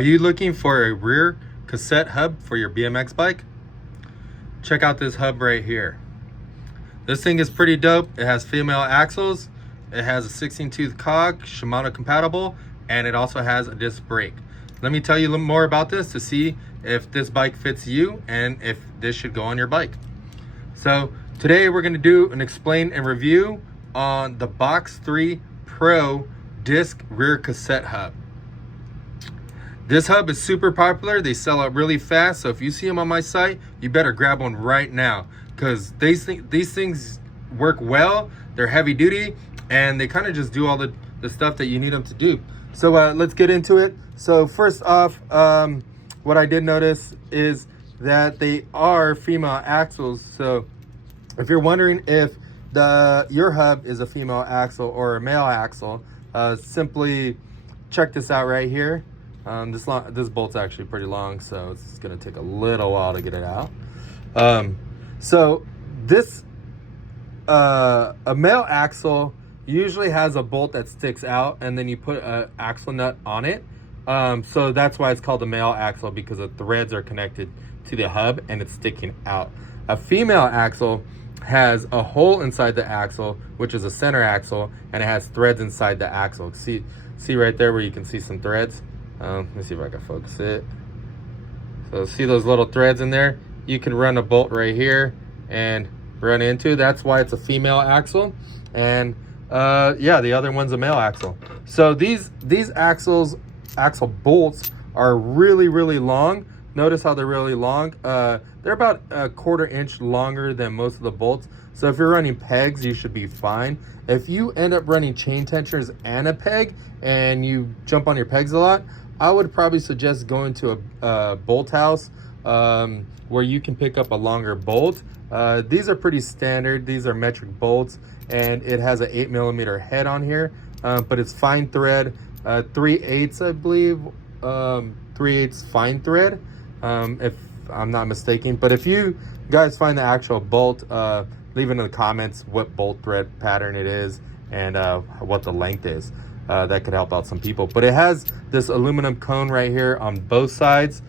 Are you looking for a rear cassette hub for your BMX bike? Check out this hub right here. This thing is pretty dope. It has female axles, it has a 16-tooth cog, Shimano compatible, and it also has a disc brake. Let me tell you a little more about this to see if this bike fits you and if this should go on your bike. So today we're going to do an explain and review on the Box 3 Pro disc rear cassette hub. This hub is super popular. They sell out really fast. So if you see them on my site, you better grab one right now, because these things work well. They're heavy duty and they kind of just do all the stuff that you need them to do. So let's get into it. So first off, what I did notice is that they are female axles. So if you're wondering if your hub is a female axle or a male axle, simply check this out right here. This bolt's actually pretty long, so it's gonna take a little while to get it out. So this a male axle usually has a bolt that sticks out, and then you put an axle nut on it. So that's why it's called a male axle, because the threads are connected to the hub and it's sticking out. A female axle has a hole inside the axle, which is a center axle, and it has threads inside the axle. See right there where you can see some threads. Let me see if I can focus it. So see those little threads in there? You can run a bolt right here and run into. That's why it's a female axle. And yeah, the other one's a male axle. So these axle bolts are really long. Notice how they're really long. They're about a 1/4 inch longer than most of the bolts. So if you're running pegs, you should be fine. If you end up running chain tensioners and a peg and you jump on your pegs a lot, I would probably suggest going to a bolt house where you can pick up a longer bolt. These are pretty standard. These are metric bolts, and it has an 8mm head on here, but it's fine thread, 3/8, I believe, 3/8 fine thread, if I'm not mistaken. But if you guys find the actual bolt, leave in the comments what bolt thread pattern it is and what the length is. That could help out some people. But it has this aluminum cone right here on both sides.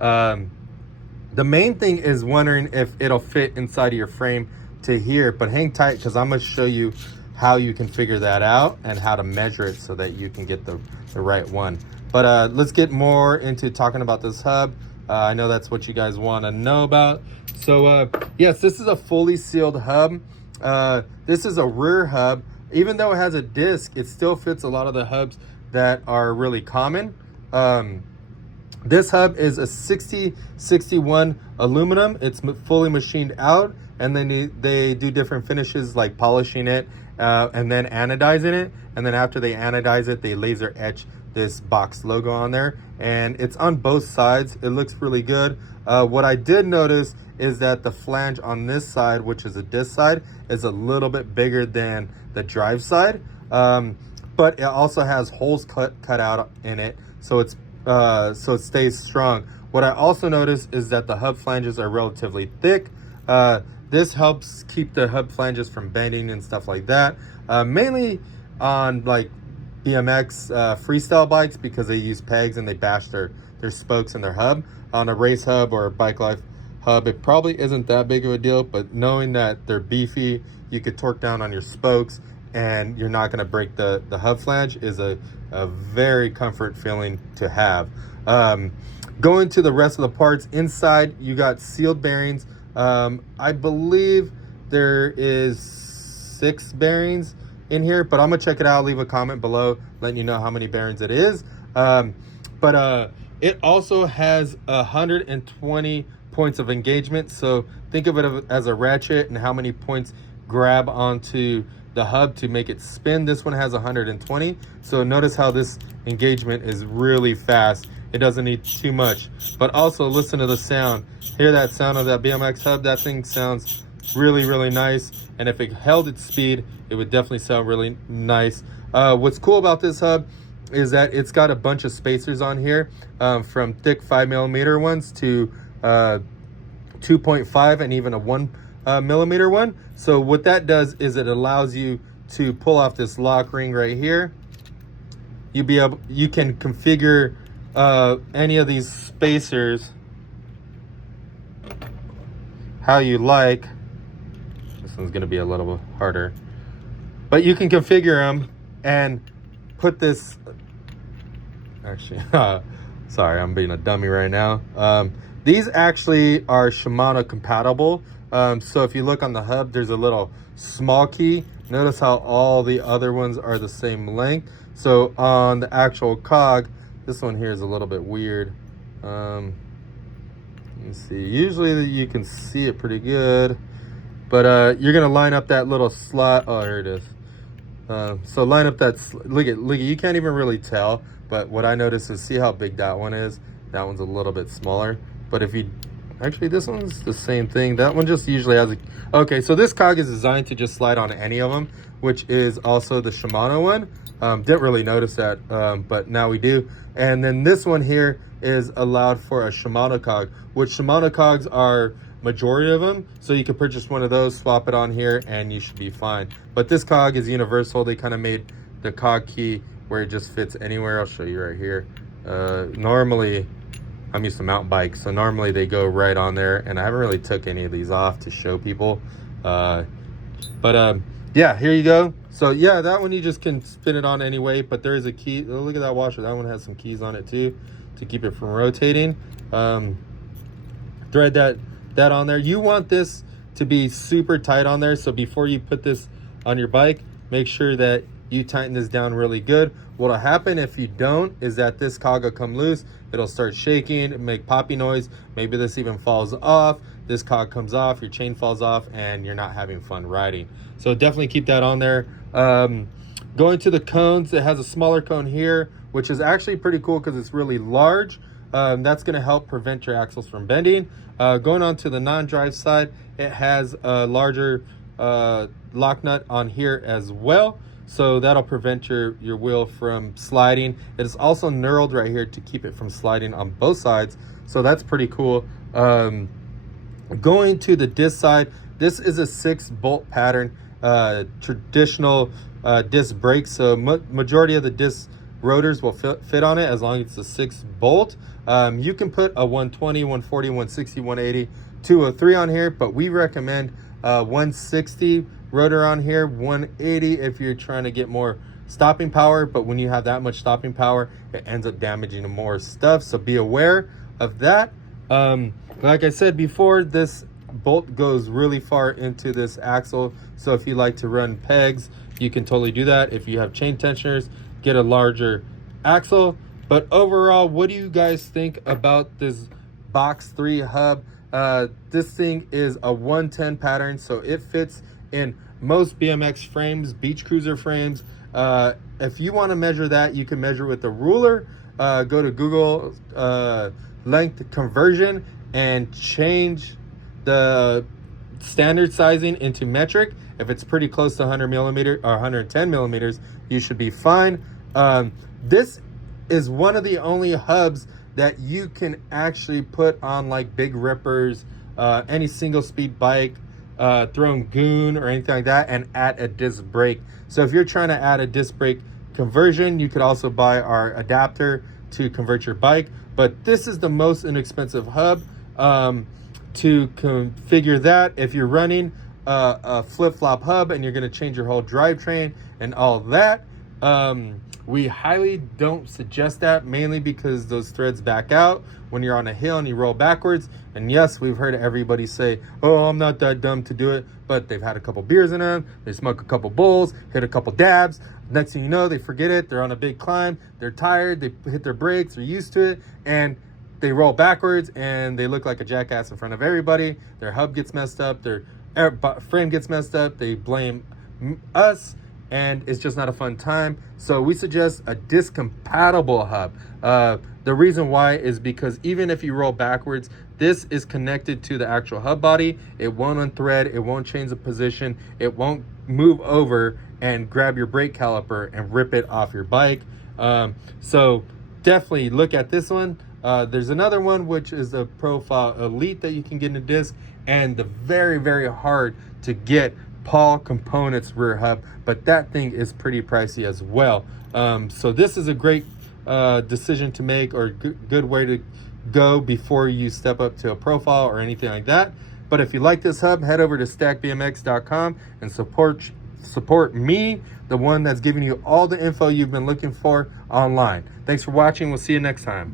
The main thing is wondering if it'll fit inside of your frame to here, but hang tight, because I'm going to show you how you can figure that out and how to measure it so that you can get the right one. But let's get more into talking about this hub. I know that's what you guys want to know about. So yes, this is a fully sealed hub. This is a rear hub. Even though it has a disc, it still fits a lot of the hubs that are really common. This hub is a 6061 aluminum. It's fully machined out, and then they do different finishes like polishing it and then anodizing it. And then after they anodize it, they laser etch this box logo on there, and it's on both sides. It looks really good. What I did notice is that the flange on this side, which is a disc side, is a little bit bigger than the drive side, but it also has holes cut out in it, so it stays strong. What I also noticed is that the hub flanges are relatively thick. This helps keep the hub flanges from bending and stuff like that, mainly on like BMX freestyle bikes, because they use pegs and they bash their spokes in their hub. On a race hub or a bike life hub, it probably isn't that big of a deal, but knowing that they're beefy, you could torque down on your spokes and you're not going to break the hub flange is a very comfort feeling to have. Going to the rest of the parts, inside you got sealed bearings. I believe there is 6 bearings in here, but I'm gonna check it out. Leave a comment below letting you know how many bearings it is. But it also has 120 points of engagement, so think of it as a ratchet and how many points grab onto the hub to make it spin. This one has 120, so notice how this engagement is really fast. It doesn't need too much. But also listen to the sound. Hear that sound of that BMX hub? That thing sounds really nice, and if it held its speed, it would definitely sound really nice. What's cool about this hub is that it's got a bunch of spacers on here, from thick 5mm ones to 2.5 and even a 1mm one. So what that does is it allows you to pull off this lock ring right here. You can configure any of these spacers how you like. This one's going to be a little bit harder, but you can configure them and put this, actually, sorry, I'm being a dummy right now. These actually are Shimano compatible. So if you look on the hub, there's a little small key. Notice how all the other ones are the same length. So on the actual cog, this one here is a little bit weird. Let's see, usually you can see it pretty good, but you're gonna line up that little slot. Oh, here it is. So line up that, look at, you can't even really tell, but what I noticed is, see how big that one is? That one's a little bit smaller. But if you, actually this one's the same thing. That one just usually has a, okay, so this cog is designed to just slide on any of them, which is also the Shimano one. Didn't really notice that, but now we do. And then this one here is allowed for a Shimano cog, which Shimano cogs are majority of them. So you can purchase one of those, swap it on here, and you should be fine. But this cog is universal. They kind of made the cog key where it just fits anywhere. I'll show you right here. Normally, I'm used to mountain bikes, so normally they go right on there, and I haven't really took any of these off to show people. Yeah, here you go. So yeah, that one you just can spin it on anyway, but there is a key. Oh, look at that washer. That one has some keys on it too to keep it from rotating. Thread that on there. You want this to be super tight on there, so before you put this on your bike, make sure that you tighten this down really good. What'll happen if you don't is that this cog will come loose. It'll start shaking, make poppy noise. Maybe this even falls off. This cog comes off, your chain falls off, and you're not having fun riding. So definitely keep that on there. Going to the cones, it has a smaller cone here, which is actually pretty cool because it's really large. That's going to help prevent your axles from bending. Going on to the non-drive side, it has a larger lock nut on here as well. So that'll prevent your wheel from sliding. It is also knurled right here to keep it from sliding on both sides. So that's pretty cool. Going to the disc side, this is a 6-bolt pattern, traditional disc brake. So majority of the disc rotors will fit on it as long as it's a 6-bolt. You can put a 120, 140, 160, 180, 203 on here, but we recommend 160 rotor on here, 180 if you're trying to get more stopping power. But when you have that much stopping power, it ends up damaging more stuff, so be aware of that. Like I said before, this bolt goes really far into this axle, so if you like to run pegs, you can totally do that. If you have chain tensioners, get a larger axle. But overall, what do you guys think about this box 3 hub? This thing is a 110 pattern, so it fits in most BMX frames, beach cruiser frames. If you want to measure that, you can measure with the ruler. Go to Google length conversion and change the standard sizing into metric. If it's pretty close to 100 millimeter or 110 millimeters, you should be fine. This is one of the only hubs that you can actually put on like big rippers, any single speed bike, throwing goon or anything like that, and add a disc brake. So if you're trying to add a disc brake conversion, you could also buy our adapter to convert your bike. But this is the most inexpensive hub to configure that. If you're running a flip-flop hub and you're going to change your whole drivetrain and all that, we highly don't suggest that, mainly because those threads back out when you're on a hill and you roll backwards. And yes, we've heard everybody say, oh, I'm not that dumb to do it, but they've had a couple beers in them, they smoke a couple bowls, hit a couple dabs, next thing you know, they forget it, they're on a big climb, they're tired, they hit their brakes, they're used to it, and they roll backwards and they look like a jackass in front of everybody. Their hub gets messed up, their frame gets messed up, they blame us, and it's just not a fun time. So we suggest a disc compatible hub. The reason why is because even if you roll backwards, this is connected to the actual hub body. It won't unthread, it won't change the position, it won't move over and grab your brake caliper and rip it off your bike. So definitely look at this one. There's another one, which is the Profile Elite that you can get in a disc, and the very, very hard to get Paul Components rear hub, but that thing is pretty pricey as well. So this is a great decision to make, or good way to go before you step up to a profile or anything like that. But if you like this hub, head over to stackbmx.com and support me, the one that's giving you all the info you've been looking for online. Thanks for watching. We'll see you next time.